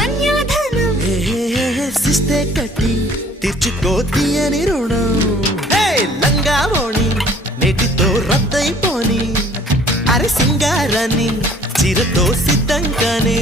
కన్యాధనం సిస్తే కట్టి తీర్చుకో తీయని రుణం లంగావోణి నేటితో రద్దయిపోని అరే సింగారాన్ని చిరతో సిద్ధంగానే